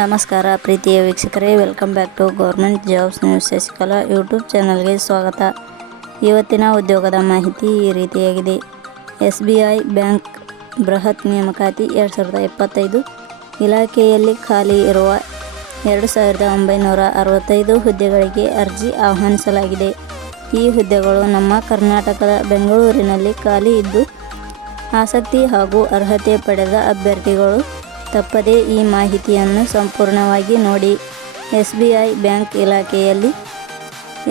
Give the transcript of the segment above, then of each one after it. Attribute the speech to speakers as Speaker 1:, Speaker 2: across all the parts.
Speaker 1: ನಮಸ್ಕಾರ ಪ್ರೀತಿಯ ವೀಕ್ಷಕರೇ welcome back to government jobs news Shashikala YouTube ಚಾನಲ್ಗೆ ಸ್ವಾಗತ. ಇವತ್ತಿನ ಉದ್ಯೋಗದ ಮಾಹಿತಿ ಈ ರೀತಿಯಾಗಿದೆ. ಎಸ್ ಬಿ ಐ ಬ್ಯಾಂಕ್ ಬೃಹತ್ ನೇಮಕಾತಿ ಎರಡು ಸಾವಿರದ ಇಪ್ಪತ್ತೈದು. ಇಲಾಖೆಯಲ್ಲಿ ಖಾಲಿ ಇರುವ ಎರಡು ಸಾವಿರದ ಒಂಬೈನೂರ ಅರವತ್ತೈದು ಹುದ್ದೆಗಳಿಗೆ ಅರ್ಜಿ ಆಹ್ವಾನಿಸಲಾಗಿದೆ. ಈ ಹುದ್ದೆಗಳು ನಮ್ಮ ಕರ್ನಾಟಕದ ಬೆಂಗಳೂರಿನಲ್ಲಿ ಖಾಲಿ ಇದ್ದು, ಆಸಕ್ತಿ ಹಾಗೂ ಅರ್ಹತೆ ಪಡೆದ ಅಭ್ಯರ್ಥಿಗಳು ತಪ್ಪದೇ ಈ ಮಾಹಿತಿಯನ್ನು ಸಂಪೂರ್ಣವಾಗಿ ನೋಡಿ. ಎಸ್ ಬಿ ಐ ಬ್ಯಾಂಕ್ ಇಲಾಖೆಯಲ್ಲಿ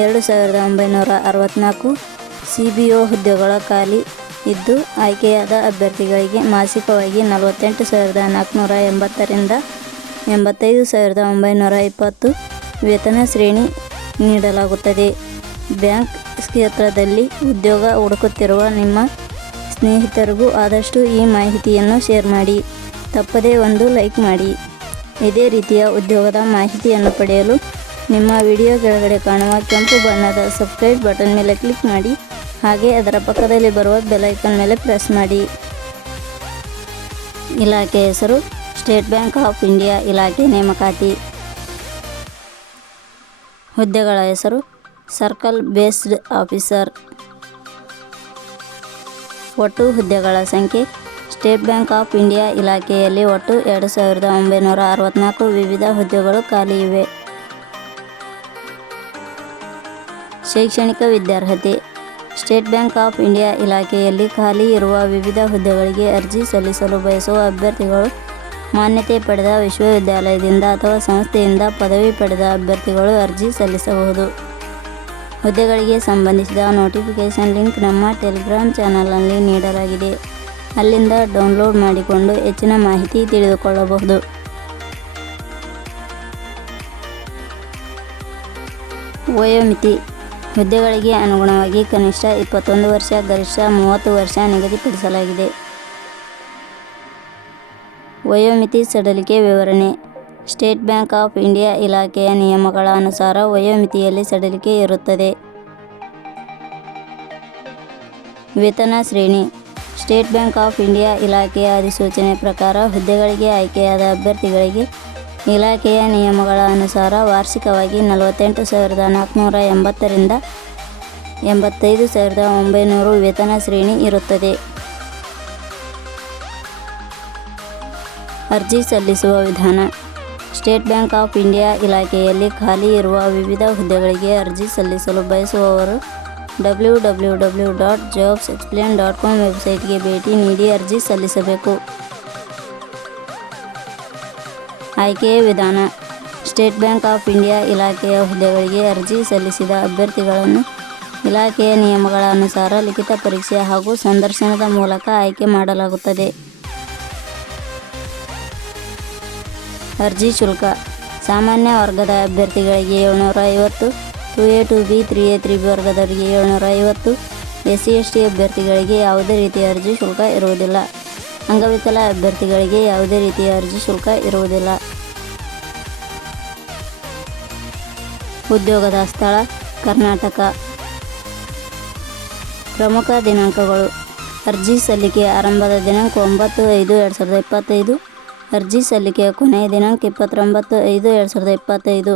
Speaker 1: ಎರಡು ಸಾವಿರದ ಒಂಬೈನೂರ ಅರವತ್ತ್ನಾಲ್ಕು ಸಿ ಬಿ ಒ ಹುದ್ದೆಗಳ ಖಾಲಿ ಇದ್ದು, ಆಯ್ಕೆಯಾದ ಅಭ್ಯರ್ಥಿಗಳಿಗೆ ಮಾಸಿಕವಾಗಿ ನಲವತ್ತೆಂಟು ಸಾವಿರದ ನಾಲ್ಕುನೂರ ಎಂಬತ್ತರಿಂದ ಎಂಬತ್ತೈದು ಸಾವಿರದ ಒಂಬೈನೂರ ಇಪ್ಪತ್ತು ವೇತನ ಶ್ರೇಣಿ ನೀಡಲಾಗುತ್ತದೆ. ಬ್ಯಾಂಕ್ ಕ್ಷೇತ್ರದಲ್ಲಿ ಉದ್ಯೋಗ ಹುಡುಕುತ್ತಿರುವ ನಿಮ್ಮ ಸ್ನೇಹಿತರಿಗೂ ಆದಷ್ಟು ಈ ಮಾಹಿತಿಯನ್ನು ಶೇರ್ ಮಾಡಿ. ತಪ್ಪದೇ ಒಂದು ಲೈಕ್ ಮಾಡಿ. ಇದೇ ರೀತಿಯ ಉದ್ಯೋಗದ ಮಾಹಿತಿಯನ್ನು ಪಡೆಯಲು ನಿಮ್ಮ ವಿಡಿಯೋ ಕೆಳಗಡೆ ಕಾಣುವ ಕೆಂಪು ಬಣ್ಣದ ಸಬ್ಸ್ಕ್ರೈಬ್ ಬಟನ್ ಮೇಲೆ ಕ್ಲಿಕ್ ಮಾಡಿ. ಹಾಗೆ ಅದರ ಪಕ್ಕದಲ್ಲಿ ಬರುವ ಬೆಲೈಕನ್ ಮೇಲೆ ಪ್ರೆಸ್ ಮಾಡಿ. ಇಲಾಖೆ ಹೆಸರು ಸ್ಟೇಟ್ ಬ್ಯಾಂಕ್ ಆಫ್ ಇಂಡಿಯಾ ಇಲಾಖೆ ನೇಮಕಾತಿ. ಹುದ್ದೆಗಳ ಹೆಸರು ಸರ್ಕಲ್ ಬೇಸ್ಡ್ ಆಫೀಸರ್. ಒಟ್ಟು ಹುದ್ದೆಗಳ ಸಂಖ್ಯೆ ಸ್ಟೇಟ್ ಬ್ಯಾಂಕ್ ಆಫ್ ಇಂಡಿಯಾ ಇಲಾಖೆಯಲ್ಲಿ ಒಟ್ಟು ಎರಡು ಸಾವಿರದ ಒಂಬೈನೂರ ಅರವತ್ತ್ನಾಲ್ಕು ವಿವಿಧ ಹುದ್ದೆಗಳು ಖಾಲಿ ಇವೆ. ಶೈಕ್ಷಣಿಕ ವಿದ್ಯಾರ್ಹತೆ. ಸ್ಟೇಟ್ ಬ್ಯಾಂಕ್ ಆಫ್ ಇಂಡಿಯಾ ಇಲಾಖೆಯಲ್ಲಿ ಖಾಲಿ ಇರುವ ವಿವಿಧ ಹುದ್ದೆಗಳಿಗೆ ಅರ್ಜಿ ಸಲ್ಲಿಸಲು ಬಯಸುವ ಅಭ್ಯರ್ಥಿಗಳು, ಮಾನ್ಯತೆ ಪಡೆದ ವಿಶ್ವವಿದ್ಯಾಲಯದಿಂದ ಅಥವಾ ಸಂಸ್ಥೆಯಿಂದ ಪದವಿ ಪಡೆದ ಅಭ್ಯರ್ಥಿಗಳು ಅರ್ಜಿ ಸಲ್ಲಿಸಬಹುದು. ಹುದ್ದೆಗಳಿಗೆ ಸಂಬಂಧಿಸಿದ ನೋಟಿಫಿಕೇಷನ್ ಲಿಂಕ್ ನಮ್ಮ ಟೆಲಿಗ್ರಾಮ್ ಚಾನಲ್ನಲ್ಲಿ ನೀಡಲಾಗಿದೆ. ಅಲ್ಲಿಂದ ಡೌನ್ಲೋಡ್ ಮಾಡಿಕೊಂಡು ಹೆಚ್ಚಿನ ಮಾಹಿತಿ ತಿಳಿದುಕೊಳ್ಳಬಹುದು. ವಯೋಮಿತಿ ಹುದ್ದೆಗಳಿಗೆ ಅನುಗುಣವಾಗಿ ಕನಿಷ್ಠ ಇಪ್ಪತ್ತೊಂದು ವರ್ಷ, ಗರಿಷ್ಠ ಮೂವತ್ತು ವರ್ಷ ನಿಗದಿಪಡಿಸಲಾಗಿದೆ. ವಯೋಮಿತಿ ಸಡಲಿಕೆ ವಿವರಣೆ. ಸ್ಟೇಟ್ ಬ್ಯಾಂಕ್ ಆಫ್ ಇಂಡಿಯಾ ಇಲಾಖೆಯ ನಿಯಮಗಳ ಅನುಸಾರ ವಯೋಮಿತಿಯಲ್ಲಿ ಸಡಲಿಕೆ ಇರುತ್ತದೆ. ವೇತನ ಶ್ರೇಣಿ. ಸ್ಟೇಟ್ ಬ್ಯಾಂಕ್ ಆಫ್ ಇಂಡಿಯಾ ಇಲಾಖೆಯ ಅಧಿಸೂಚನೆ ಪ್ರಕಾರ ಹುದ್ದೆಗಳಿಗೆ ಆಯ್ಕೆಯಾದ ಅಭ್ಯರ್ಥಿಗಳಿಗೆ ಇಲಾಖೆಯ ನಿಯಮಗಳ ಅನುಸಾರ ವಾರ್ಷಿಕವಾಗಿ ನಲವತ್ತೆಂಟು ಸಾವಿರದ ನಾಲ್ಕುನೂರ ಎಂಬತ್ತರಿಂದ ಎಂಬತ್ತೈದು ಸಾವಿರದ ಒಂಬೈನೂರು ವೇತನ ಶ್ರೇಣಿ ಇರುತ್ತದೆ. ಅರ್ಜಿ ಸಲ್ಲಿಸುವ ವಿಧಾನ. ಸ್ಟೇಟ್ ಬ್ಯಾಂಕ್ ಆಫ್ ಇಂಡಿಯಾ ಇಲಾಖೆಯಲ್ಲಿ ಖಾಲಿ ಇರುವ ವಿವಿಧ ಹುದ್ದೆಗಳಿಗೆ ಅರ್ಜಿ ಸಲ್ಲಿಸಲು ಬಯಸುವವರು W W W dot jobs explain dot com ವೆಬ್ಸೈಟ್ಗೆ ಭೇಟಿ ನೀಡಿ ಅರ್ಜಿ ಸಲ್ಲಿಸಬೇಕು. ಆಯ್ಕೆಯ ವಿಧಾನ. ಸ್ಟೇಟ್ ಬ್ಯಾಂಕ್ ಆಫ್ ಇಂಡಿಯಾ ಇಲಾಖೆಯ ಹುದ್ದೆಗಳಿಗೆ ಅರ್ಜಿ ಸಲ್ಲಿಸಿದ ಅಭ್ಯರ್ಥಿಗಳನ್ನು ಇಲಾಖೆಯ ನಿಯಮಗಳ ಅನುಸಾರ ಲಿಖಿತ ಪರೀಕ್ಷೆ ಹಾಗೂ ಸಂದರ್ಶನದ ಮೂಲಕ ಆಯ್ಕೆ ಮಾಡಲಾಗುತ್ತದೆ. ಅರ್ಜಿ ಶುಲ್ಕ. ಸಾಮಾನ್ಯ ವರ್ಗದ ಅಭ್ಯರ್ಥಿಗಳಿಗೆ ಏಳ್ನೂರ ಐವತ್ತು two A two B three A three B ವರ್ಗದವರಿಗೆ ಏಳ್ನೂರ ಐವತ್ತು ಎಸ್ ಸಿ ಎಸ್ ಟಿ ಅಭ್ಯರ್ಥಿಗಳಿಗೆ ಯಾವುದೇ ರೀತಿಯ ಅರ್ಜಿ ಶುಲ್ಕ ಇರುವುದಿಲ್ಲ. ಅಂಗವಿಕಲ ಅಭ್ಯರ್ಥಿಗಳಿಗೆ ಯಾವುದೇ ರೀತಿಯ ಅರ್ಜಿ ಶುಲ್ಕ ಇರುವುದಿಲ್ಲ. ಉದ್ಯೋಗದ ಸ್ಥಳ ಕರ್ನಾಟಕ. ಪ್ರಮುಖ ದಿನಾಂಕಗಳು. ಅರ್ಜಿ ಸಲ್ಲಿಕೆ ಆರಂಭದ ದಿನಾಂಕ ಒಂಬತ್ತು ಐದು ಎರಡು ಸಾವಿರದ ಇಪ್ಪತ್ತೈದು. ಅರ್ಜಿ ಸಲ್ಲಿಕೆಯ ಕೊನೆಯ ದಿನಾಂಕ ಇಪ್ಪತ್ತೊಂಬತ್ತು ಐದು ಎರಡು ಸಾವಿರದ ಇಪ್ಪತ್ತೈದು.